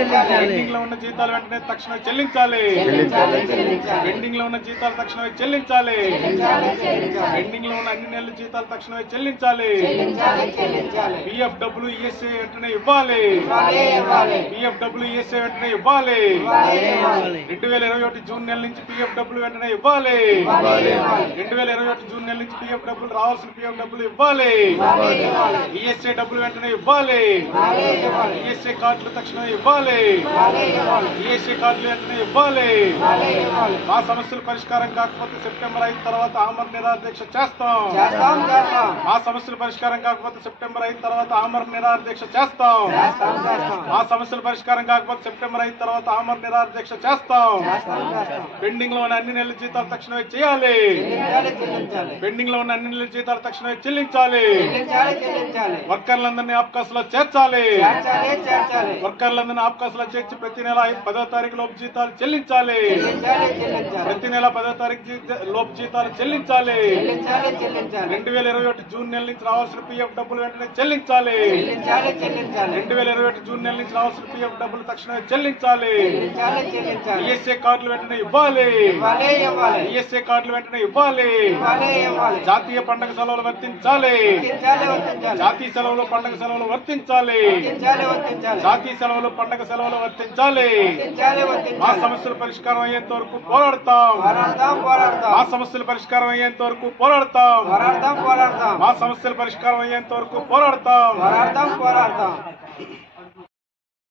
Pending లో ఉన్న జీతాలు వెంటనే తక్షణమే చెల్లించాలి. పెండింగ్ లో ఉన్న జీతాలు తక్షణమే చెల్లించాలి. పెండింగ్ లో ఉన్న అన్ని నెలల జీతాలు తక్షణమే చెల్లించాలి. పిఎఫ్ డబ్బులు ఈఎస్ఐ వెంటనే ఇవ్వాలి. పిఎఫ్ డబ్బులు ఈఎస్ఐ వెంటనే ఇవ్వాలి. 2021 జూన్ నెల నుంచి పిఎఫ్ డబ్బులు వెంటనే ఇవ్వాలి. 2021 జూన్ నెల నుంచి పిఎఫ్ డబ్బులు రావాల్సిన పిఎఫ్ డబ్బులు ఇవ్వాలి. ఈఎస్ఐ డబ్బులు వెంటనే ఇవ్వాలి. ఈఎస్ఐ కార్డులు తక్షణమే ఇవ్వాలి. ఈఎస్ఐ కార్డులు వెంటనే ఇవ్వాలి. మా సమస్యలు పరిష్కారం కాకపోతే సెప్టెంబర్ 5 తర్వాత ఆమరణ నిరాహార దీక్ష చేస్తాం. మా సమస్యలు పరిష్కారం కాకపోతే సెప్టెంబర్ 5 తర్వాత ఆమరణ నిరాహార దీక్ష చేస్తాం. మా సమస్యలు పరిష్కారం కాకపోతే సెప్టెంబర్ 5 తర్వాత ఆమరణ నిరాహార దీక్ష చేస్తాం. పెండింగ్ లో ఉన్న అన్ని నెలల జీతాలు తక్షణమే చేయాలి. పెండింగ్ లో ఉన్న అన్ని నెలల జీతాలు తక్షణమే చెల్లించాలి. వర్కర్లందరినీ ఆప్కాస్లో చేర్చాలి. వర్కర్లందరినీ ఆప్కాస్లో చేర్చి ప్రతి నెల 10వ తారీఖు లోపు జీతాలు చెల్లించాలి. ప్రతి నెల 10వ తారీఖు లోపు జీతాలు చెల్లించాలి. 2021 జూన్ నెల నుంచి రావాల్సిన పిఎఫ్ డబ్బులు వెంటనే చెల్లించాలి. 2021 జూన్ నెల నుంచి రావాల్సిన పిఎఫ్ డబ్బులు తక్షణమే చెల్లించాలి. ఈఎస్ఐ కార్డులు వెంటనే ఇవ్వాలి. ఈఎస్ఐ కార్డులు వెంటనే ఇవ్వాలి. జాతీయ పండుగ సెలవులు వర్తించాలి. జాతీయ సెలవులు పండుగ సెలవులు వర్తించాలి. జాతీయ సెలవులు పండుగ సెలవులు వర్తించాలి. మా సమస్యల పరిష్కారం అయ్యేంత వరకు పోరాడతాం. మా సమస్యల పరిష్కారం అయ్యేంత వరకు పోరాడతాం. మా సమస్యల పరిష్కారం అయ్యేంత వరకు పోరాడతాం.